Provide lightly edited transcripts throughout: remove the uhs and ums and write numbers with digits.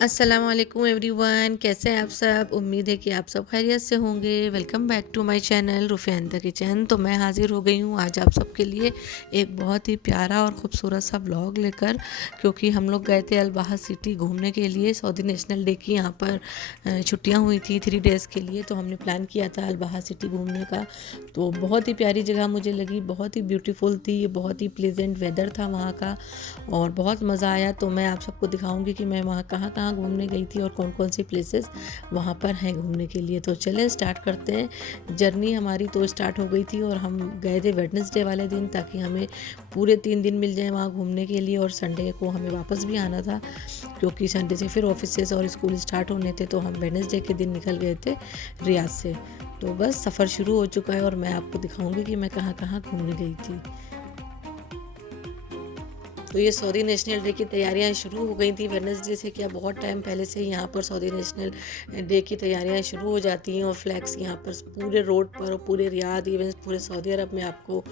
अस्सलाम वालेकुम एवरीवन, कैसे हैं आप सब। उम्मीद है कि आप सब खैरियत से होंगे। Welcome back to my channel Rufiyan the kitchen. तो मैं हाज़िर हो गई हूँ आज आप सबके लिए एक बहुत ही प्यारा और ख़ूबसूरत सा व्लॉग लेकर, क्योंकि हम लोग गए थे अल-बहा सिटी घूमने के लिए। सऊदी नेशनल डे की यहाँ पर छुट्टियाँ हुई थी 3 डेज़ के लिए, तो हमने प्लान किया था अल-बहा सिटी घूमने का। तो बहुत ही प्यारी जगह मुझे लगी, बहुत ही ब्यूटीफुल थी, बहुत ही प्लेजेंट वेदर था वहाँ का और बहुत मज़ा आया। तो मैं आप सबको दिखाऊंगी कि मैं वहाँ कहाँ कहाँ घूमने गई थी और कौन कौन सी प्लेसेस वहाँ पर हैं घूमने के लिए। तो चलें स्टार्ट करते हैं। जर्नी हमारी तो स्टार्ट हो गई थी और हम गए थे वेडनेसडे वाले दिन, ताकि हमें पूरे 3 दिन मिल जाए वहाँ घूमने के लिए, और संडे को हमें वापस भी आना था, क्योंकि संडे से फिर ऑफिस और स्कूल स्टार्ट होने थे। तो हम वेडनेसडे के दिन निकल गए थे रियाद से। तो बस सफ़र शुरू हो चुका है और मैं आपको दिखाऊंगी कि मैं कहाँ कहाँ घूमने गई थी। तो ये सऊदी नेशनल डे की तैयारियां शुरू हो गई थी वेडनेसडे से। क्या बहुत टाइम पहले से यहाँ पर सऊदी नेशनल डे की तैयारियां शुरू हो जाती हैं और फ्लैग्स यहाँ पर पूरे रोड पर और पूरे रियाद, इवन पूरे सऊदी अरब में आपको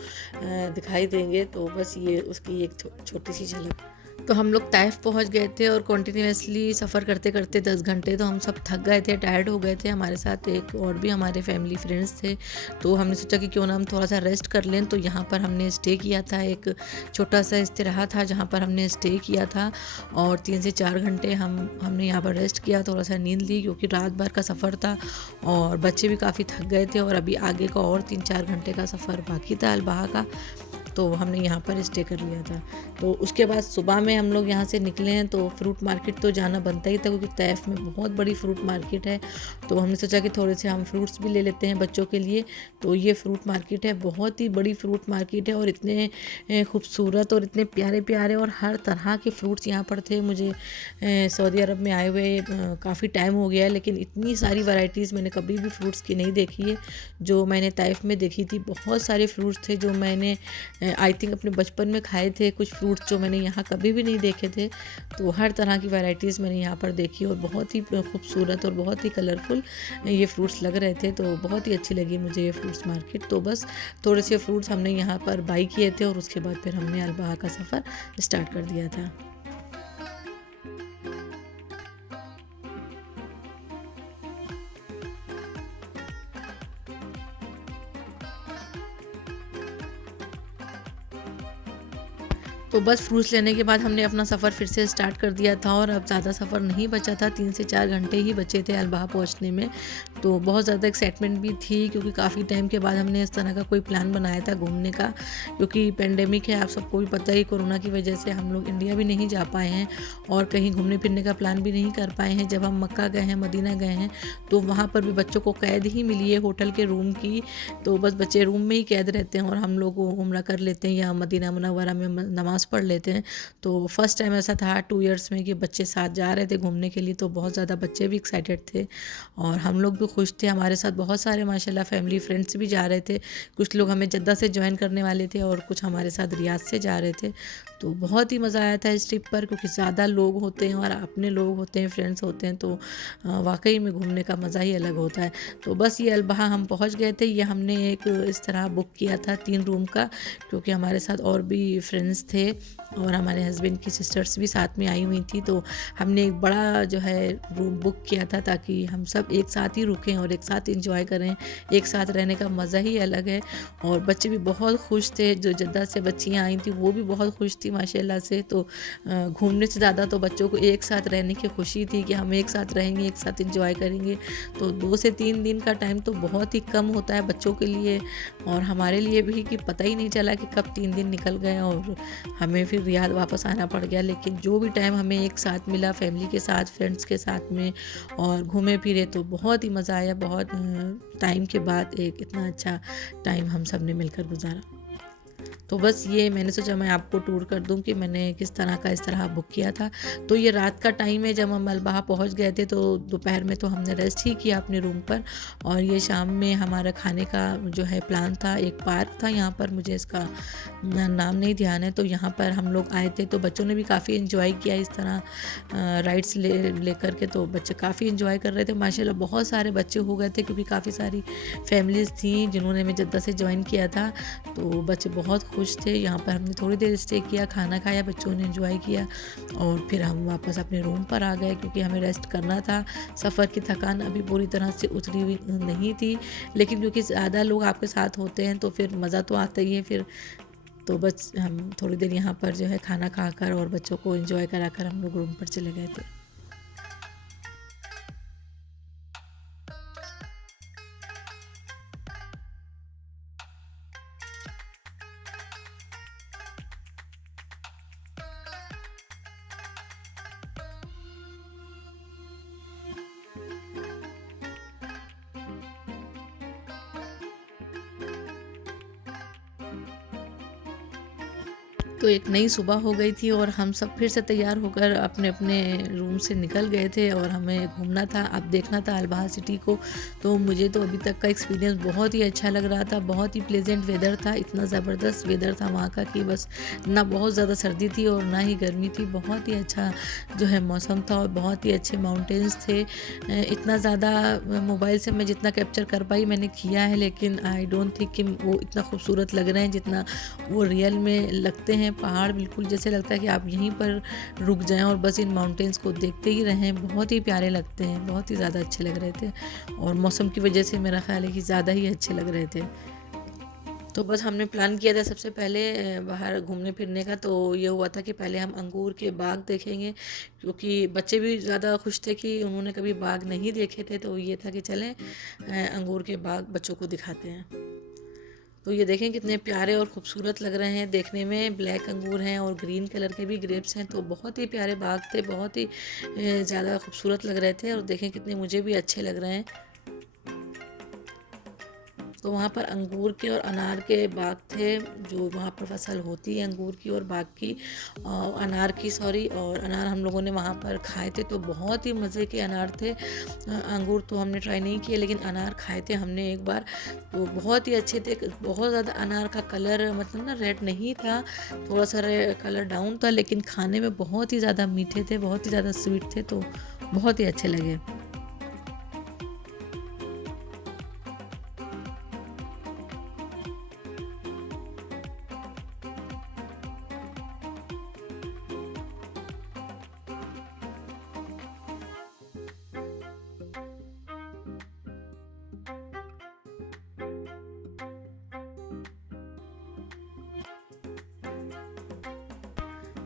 दिखाई देंगे। तो बस ये उसकी एक छोटी सी झलक। तो हम लोग ताइफ पहुंच गए थे और कॉन्टीन्यूसली सफ़र करते करते 10 घंटे तो हम सब थक गए थे, टायर्ड हो गए थे। हमारे साथ एक और भी हमारे फैमिली फ्रेंड्स थे, तो हमने सोचा कि क्यों ना हम थोड़ा सा रेस्ट कर लें। तो यहाँ पर हमने स्टे किया था, एक छोटा सा इस्तिराहा था जहाँ पर हमने स्टे किया था, और 3 से 4 घंटे हमने यहाँ पर रेस्ट किया, थोड़ा सा नींद ली, क्योंकि रात भर का सफ़र था और बच्चे भी काफ़ी थक गए थे और अभी आगे का और 3-4 घंटे का सफ़र बाकी था अल-बहा का। तो हमने यहाँ पर स्टे कर लिया था। तो उसके बाद सुबह में हम लोग यहाँ से निकले हैं, तो फ्रूट मार्केट तो जाना बनता ही था, क्योंकि तैफ में बहुत बड़ी फ्रूट मार्केट है। तो हमने सोचा कि थोड़े से हम फ्रूट्स भी ले लेते हैं बच्चों के लिए। तो ये फ्रूट मार्केट है, बहुत ही बड़ी फ्रूट मार्केट है, और इतने खूबसूरत और इतने प्यारे प्यारे और हर तरह के फ्रूट्स यहाँ पर थे। मुझे सऊदी अरब में आए हुए काफ़ी टाइम हो गया है, लेकिन इतनी सारी वैरायटीज़ मैंने कभी भी फ्रूट्स की नहीं देखी है जो मैंने तैफ में देखी थी। बहुत सारे फ्रूट्स थे जो मैंने आई थिंक अपने बचपन में खाए थे, कुछ फ्रूट्स जो मैंने यहाँ कभी भी नहीं देखे थे। तो हर तरह की वैरायटीज़ मैंने यहाँ पर देखी और बहुत ही खूबसूरत और बहुत ही कलरफुल ये फ्रूट्स लग रहे थे। तो बहुत ही अच्छी लगी मुझे ये फ्रूट्स मार्केट। तो बस थोड़े से फ्रूट्स हमने यहाँ पर बाई किए थे और उसके बाद फिर हमने अल-बहा का सफ़र स्टार्ट कर दिया था। तो बस फ्रूट्स लेने के बाद हमने अपना सफ़र फिर से स्टार्ट कर दिया था, और अब ज़्यादा सफ़र नहीं बचा था, 3 से 4 घंटे ही बचे थे अल-बहा पहुँचने में। तो बहुत ज़्यादा एक्साइटमेंट भी थी, क्योंकि काफ़ी टाइम के बाद हमने इस तरह का कोई प्लान बनाया था घूमने का, क्योंकि पेंडेमिक है, आप सबको भी पता है। कोरोना की वजह से हम लोग इंडिया भी नहीं जा पाए हैं और कहीं घूमने फिरने का प्लान भी नहीं कर पाए हैं। जब हम मक्का गए हैं, मदीना गए हैं, तो वहाँ पर भी बच्चों को कैद ही मिली है होटल के रूम की। तो बस बच्चे रूम में ही कैद रहते हैं और हम लोग उम्रा कर लेते हैं या मदीना मुनव्वरा में नमाज़ पढ़ लेते हैं। तो फर्स्ट टाइम ऐसा था 2 इयर्स में कि बच्चे साथ जा रहे थे घूमने के लिए। तो बहुत ज़्यादा बच्चे भी एक्साइटेड थे और हम लोग भी खुश थे। हमारे साथ बहुत सारे माशाल्लाह फैमिली फ्रेंड्स भी जा रहे थे। कुछ लोग हमें जद्दा से ज्वाइन करने वाले थे और कुछ हमारे साथ रियाद से जा रहे थे। तो बहुत ही मज़ा आया था इस ट्रिप पर, क्योंकि ज़्यादा लोग होते हैं और अपने लोग होते हैं, फ्रेंड्स होते हैं, तो वाकई में घूमने का मज़ा ही अलग होता है। तो बस ये अल-बहा हम पहुँच गए थे। ये हमने एक इस तरह बुक किया था 3 रूम का, क्योंकि हमारे साथ और भी फ्रेंड्स थे और हमारे हस्बैंड की सिस्टर्स भी साथ में आई हुई थी। तो हमने एक बड़ा जो है रूम बुक किया था, ताकि हम सब एक साथ ही रुकें और एक साथ इंजॉय करें। एक साथ रहने का मज़ा ही अलग है। और बच्चे भी बहुत खुश थे, जो जद्दा से बच्चियाँ आई थी वो भी बहुत खुश थी माशाल्लाह से। तो घूमने से ज़्यादा तो बच्चों को एक साथ रहने की खुशी थी कि हम एक साथ रहेंगे, एक साथ इंजॉय करेंगे। तो 2 से 3 दिन का टाइम तो बहुत ही कम होता है बच्चों के लिए और हमारे लिए भी, कि पता ही नहीं चला कि कब 3 दिन निकल गए और हमें फिर रियाद वापस आना पड़ गया। लेकिन जो भी टाइम हमें एक साथ मिला फैमिली के साथ, फ्रेंड्स के साथ में, और घूमे फिरे, तो बहुत ही मज़ा आया। बहुत टाइम के बाद एक इतना अच्छा टाइम हम सब ने मिलकर गुजारा। तो बस ये मैंने सोचा मैं आपको टूर कर दूं कि मैंने किस तरह का इस तरह बुक किया था। तो ये रात का टाइम है, जब हम अल-बहा पहुँच गए थे तो दोपहर में तो हमने रेस्ट ही किया अपने रूम पर, और ये शाम में हमारा खाने का जो है प्लान था। एक पार्क था यहाँ पर, मुझे इसका नाम नहीं ध्यान है। तो यहाँ पर हम लोग आए थे, तो बच्चों ने भी काफ़ी इन्जॉय किया इस तरह राइड्स ले करके। तो बच्चे काफ़ी इन्जॉय कर रहे थे माशाल्लाह। बहुत सारे बच्चे हो गए थे, क्योंकि काफ़ी सारी फैमिलीज़ थी जिन्होंने हमें जद्दा से ज्वाइन किया था। तो बच्चे बहुत खुश थे। यहाँ पर हमने थोड़ी देर स्टे किया, खाना खाया, बच्चों ने एंजॉय किया और फिर हम वापस अपने रूम पर आ गए क्योंकि हमें रेस्ट करना था। सफ़र की थकान अभी पूरी तरह से उतरी हुई नहीं थी, लेकिन क्योंकि ज़्यादा लोग आपके साथ होते हैं तो फिर मज़ा तो आता ही है फिर। तो बस हम थोड़ी देर यहाँ पर जो है खाना खाकर और बच्चों को एंजॉय कराकर हम लोग रूम पर चले गए थे। तो एक नई सुबह हो गई थी और हम सब फिर से तैयार होकर अपने-अपने रूम से निकल गए थे और हमें घूमना था, अब देखना था अल्बाहा सिटी को। तो मुझे तो अभी तक का एक्सपीरियंस बहुत ही अच्छा लग रहा था, बहुत ही प्लेज़ेंट वेदर था, इतना ज़बरदस्त वेदर था वहाँ का कि बस ना बहुत ज़्यादा सर्दी थी और ना ही गर्मी थी, बहुत ही अच्छा जो है मौसम था और बहुत ही अच्छे माउंटेन्स थे। इतना ज़्यादा मोबाइल से मैं जितना कैप्चर कर पाई मैंने किया है, लेकिन आई डोंट थिंक कि वो इतना खूबसूरत लग रहे हैं जितना वो रियल में लगते हैं। पहाड़ बिल्कुल जैसे लगता है कि आप यहीं पर रुक जाएं और बस इन माउंटेन्स को देखते ही रहें। बहुत ही प्यारे लगते हैं, बहुत ही ज़्यादा अच्छे लग रहे थे और मौसम की वजह से मेरा ख़्याल है कि ज़्यादा ही अच्छे लग रहे थे। तो बस हमने प्लान किया था सबसे पहले बाहर घूमने फिरने का। तो ये हुआ था कि पहले हम अंगूर के बाग देखेंगे क्योंकि बच्चे भी ज़्यादा खुश थे कि उन्होंने कभी बाग नहीं देखे थे। तो ये था कि चलें अंगूर के बाग बच्चों को दिखाते हैं। तो ये देखें कितने प्यारे और खूबसूरत लग रहे हैं देखने में। ब्लैक अंगूर हैं और ग्रीन कलर के भी ग्रेप्स हैं। तो बहुत ही प्यारे बाग थे, बहुत ही ज़्यादा खूबसूरत लग रहे थे और देखें कितने मुझे भी अच्छे लग रहे हैं। तो वहाँ पर अंगूर के और अनार के बाग थे, जो वहाँ पर फसल होती है अंगूर की और बाग की अनार की सॉरी। और अनार हम लोगों ने वहाँ पर खाए थे तो बहुत ही मज़े के अनार थे। अंगूर तो हमने ट्राई नहीं किए लेकिन अनार खाए थे हमने एक बार, तो बहुत ही अच्छे थे। बहुत ज़्यादा अनार का कलर मतलब ना रेड नहीं था, थोड़ा सा कलर डाउन था, लेकिन खाने में बहुत ही ज़्यादा मीठे थे, बहुत ही ज़्यादा स्वीट थे, तो बहुत ही अच्छे लगे।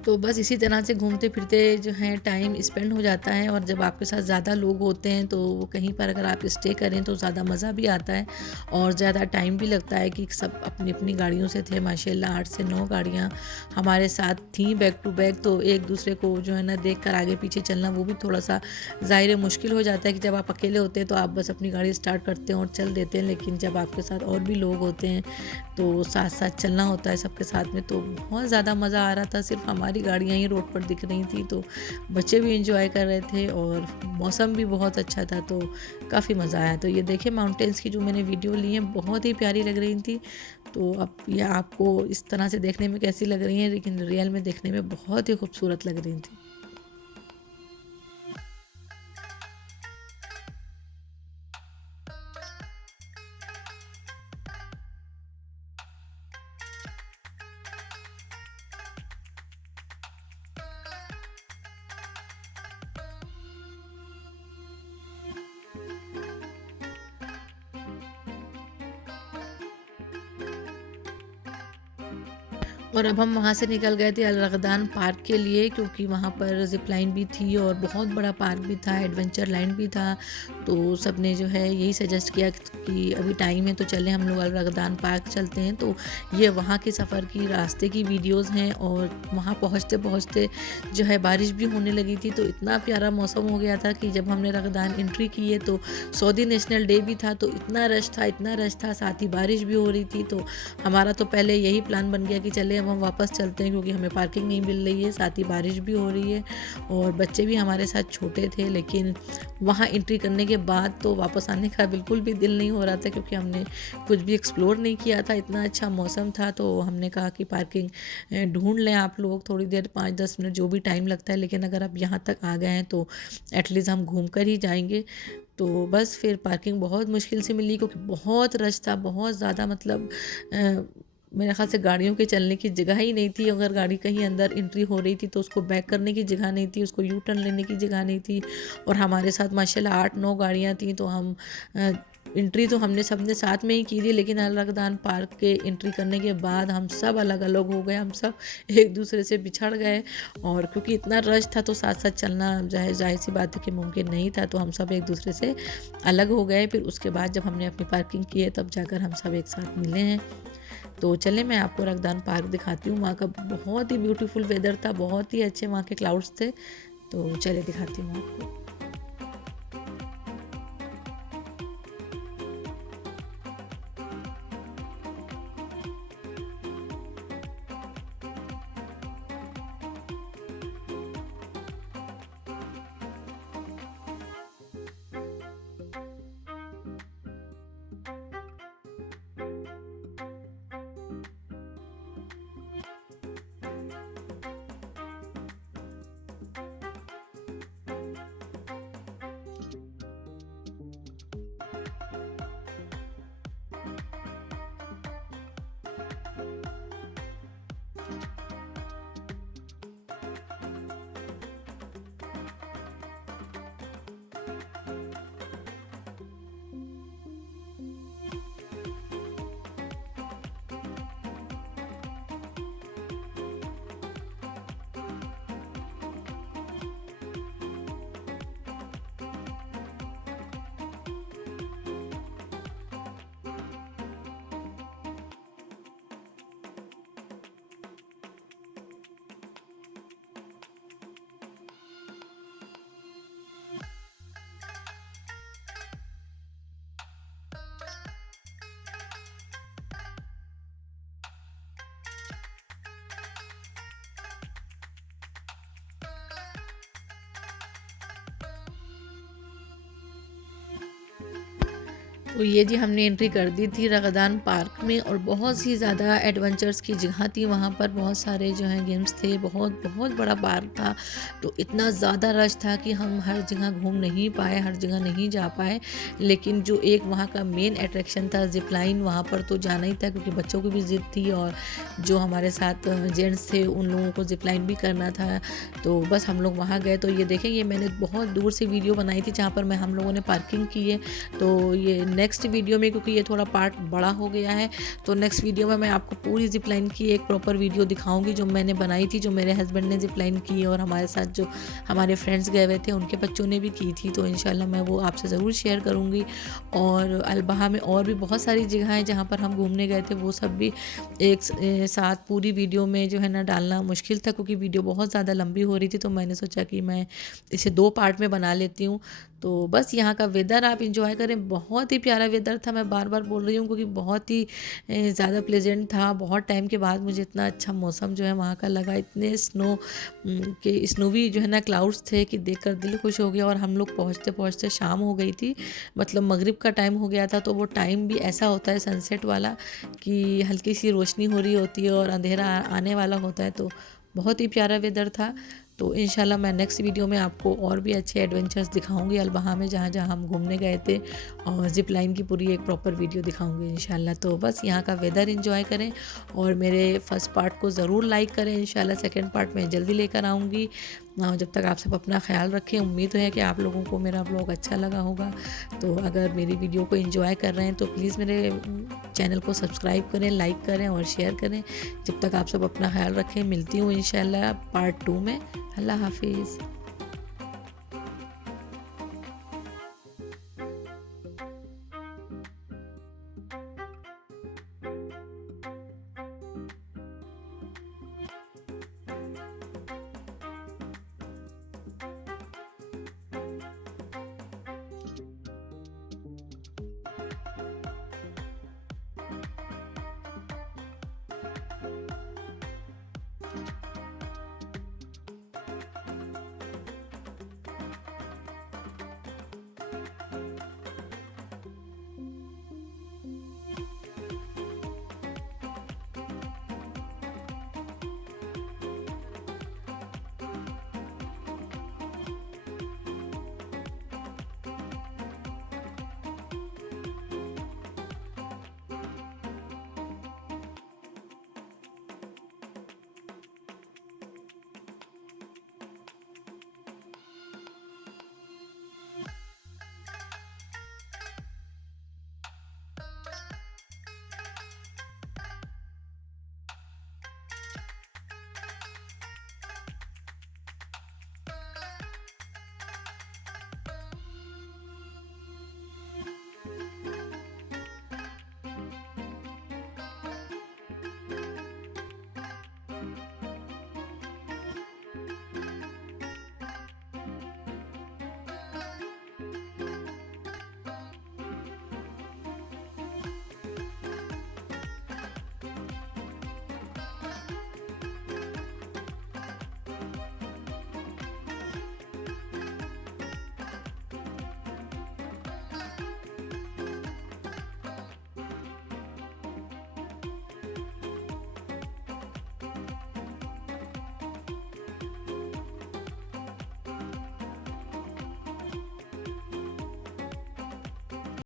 तो बस इसी तरह से घूमते फिरते जो है टाइम स्पेंड हो जाता है और जब आपके साथ ज़्यादा लोग होते हैं तो कहीं पर अगर आप स्टे करें तो ज़्यादा मज़ा भी आता है और ज़्यादा टाइम भी लगता है कि सब अपनी अपनी गाड़ियों से थे। माशाल्लाह 8 से 9 गाड़ियाँ हमारे साथ थीं बैक टू बैक। तो एक दूसरे को जो है ना देख कर आगे पीछे चलना वो भी थोड़ा सा ज़ाहिर है मुश्किल हो जाता है कि जब आप अकेले होते हैं तो आप बस अपनी गाड़ी स्टार्ट करते हैं और चल देते हैं, लेकिन जब आपके साथ और भी लोग होते हैं तो साथ साथ चलना होता है सबके साथ में। तो बहुत ज़्यादा मज़ा आ रहा था, सिर्फ हमारी गाड़ियाँ ही रोड पर दिख रही थी, तो बच्चे भी एंजॉय कर रहे थे और मौसम भी बहुत अच्छा था, तो काफ़ी मज़ा आया। तो ये देखिए माउंटेन्स की जो मैंने वीडियो ली है बहुत ही प्यारी लग रही थी। तो अब ये आपको इस तरह से देखने में कैसी लग रही हैं, लेकिन रियल में देखने में बहुत ही खूबसूरत लग रही थी। और अब हम वहाँ से निकल गए थे अलरगदान पार्क के लिए क्योंकि वहाँ पर ज़िप लाइन भी थी और बहुत बड़ा पार्क भी था, एडवेंचर लाइन भी था। तो सब ने जो है यही सजेस्ट किया कि अभी टाइम है तो चलें हम लोग अलरगदान पार्क चलते हैं। तो ये वहाँ के सफ़र की रास्ते की वीडियोज़ हैं और वहाँ पहुँचते-पहुँचते जो है बारिश भी होने लगी थी। तो इतना प्यारा मौसम हो गया था कि जब हमने रगदान एंट्री की है तो सऊदी नेशनल डे भी था, तो इतना रश था, साथ ही बारिश भी हो रही थी। तो हमारा तो पहले यही प्लान बन गया कि चले अब हम वापस चलते हैं क्योंकि हमें पार्किंग नहीं मिल रही है, साथ ही बारिश भी हो रही है और बच्चे भी हमारे साथ छोटे थे। लेकिन वहाँ एंट्री करने के बाद तो वापस आने का बिल्कुल भी दिल नहीं हो रहा था क्योंकि हमने कुछ भी एक्सप्लोर नहीं किया था, इतना अच्छा मौसम था। तो हमने कहा कि पार्किंग ढूंढ लें आप लोग थोड़ी देर, 5-10 मिनट जो भी टाइम लगता है, लेकिन अगर आप यहाँ तक आ गए हैं तो एटलीस्ट हम घूम कर ही जाएंगे। तो बस फिर पार्किंग बहुत मुश्किल से मिली क्योंकि बहुत रश था, बहुत ज़्यादा मतलब मेरे ख़्याल से गाड़ियों के चलने की जगह ही नहीं थी। अगर गाड़ी कहीं अंदर एंट्री हो रही थी तो उसको बैक करने की जगह नहीं थी, उसको यू टर्न लेने की जगह नहीं थी। और हमारे साथ माशाल्लाह 8-9 गाड़ियाँ थीं, तो हम एंट्री तो हमने सबने साथ में ही की थी, लेकिन अलकदान पार्क के एंट्री करने के बाद हम सब अलग-अलग हो गए, हम सब एक दूसरे से बिछड़ गए। और क्योंकि इतना रश था तो साथ-साथ चलना ज़ाहिर-सी बात है कि मुमकिन नहीं था, तो हम सब एक दूसरे से अलग हो गए। फिर उसके बाद जब हमने अपनी पार्किंग की है तब जाकर हम सब एक साथ मिले हैं। तो चलें मैं आपको रकदान पार्क दिखाती हूँ। वहाँ का बहुत ही ब्यूटीफुल वेदर था, बहुत ही अच्छे वहाँ के क्लाउड्स थे। तो चलिए दिखाती हूँ आपको। तो ये जी हमने एंट्री कर दी थी रगदान पार्क में, और बहुत सी ज़्यादा एडवेंचर्स की जगह थी वहाँ पर। बहुत सारे जो हैं गेम्स थे, बहुत बहुत बड़ा पार्क था। तो इतना ज़्यादा रश था कि हम हर जगह घूम नहीं पाए, हर जगह नहीं जा पाए। लेकिन जो एक वहाँ का मेन अट्रैक्शन था जिप लाइन, वहाँ पर तो जाना ही था क्योंकि बच्चों की भी ज़िद थी, और जो हमारे साथ जेंट्स थे उन लोगों को जिप लाइन भी करना था। तो बस हम लोग वहाँ गए। तो ये देखें, ये मैंने बहुत दूर से वीडियो बनाई थी जहाँ पर हम लोगों ने पार्किंग की है। तो ये नेक्स्ट वीडियो में, क्योंकि ये थोड़ा पार्ट बड़ा हो गया है, तो नेक्स्ट वीडियो में मैं आपको पूरी जिप लाइन की एक प्रॉपर वीडियो दिखाऊंगी जो मैंने बनाई थी, जो मेरे हस्बैंड ने जिप लाइन की, और हमारे साथ जो हमारे फ्रेंड्स गए हुए थे उनके बच्चों ने भी की थी। तो इंशाल्लाह मैं वो आपसे ज़रूर शेयर करूँगी। और अलबहा में और भी बहुत सारी जगह हैं जहाँ पर हम घूमने गए थे, वो सब भी एक साथ पूरी वीडियो में जो है ना डालना मुश्किल था, क्योंकि वीडियो बहुत ज़्यादा लंबी हो रही थी। तो मैंने सोचा कि मैं इसे 2 पार्ट में बना लेती हूँ। तो बस यहाँ का वेदर आप इंजॉय करें, बहुत ही प्यारा वेदर था। मैं बार बार बोल रही हूँ क्योंकि बहुत ही ज़्यादा प्लेजेंट था। बहुत टाइम के बाद मुझे इतना अच्छा मौसम जो है वहाँ का लगा। इतने के स्नोवी जो है ना क्लाउड्स थे कि देखकर दिल खुश हो गया। और हम लोग पहुँचते पहुँचते शाम हो गई थी, मतलब मगरिब का टाइम हो गया था। तो वो टाइम भी ऐसा होता है सनसेट वाला कि हल्की सी रोशनी हो रही होती है और अंधेरा आने वाला होता है। तो बहुत ही प्यारा वेदर था। तो इंशाल्लाह मैं नेक्स्ट वीडियो में आपको और भी अच्छे एडवेंचर्स दिखाऊंगी अलबहा में, जहाँ जहाँ हम घूमने गए थे, और ज़िप लाइन की पूरी एक प्रॉपर वीडियो दिखाऊंगी इंशाल्लाह। तो बस यहाँ का वेदर एंजॉय करें, और मेरे फर्स्ट पार्ट को ज़रूर लाइक करें। इंशाल्लाह सेकंड पार्ट मैं जल्दी लेकर आऊँगी। जब तक आप सब अपना ख्याल रखें। उम्मीद है कि आप लोगों को मेरा ब्लॉग अच्छा लगा होगा। तो अगर मेरी वीडियो को एंजॉय कर रहे हैं तो प्लीज़ मेरे चैनल को सब्सक्राइब करें, लाइक करें और शेयर करें। जब तक आप सब अपना ख्याल रखें, मिलती हूँ इंशाल्लाह पार्ट 2 में। अल्लाह हाफिज़।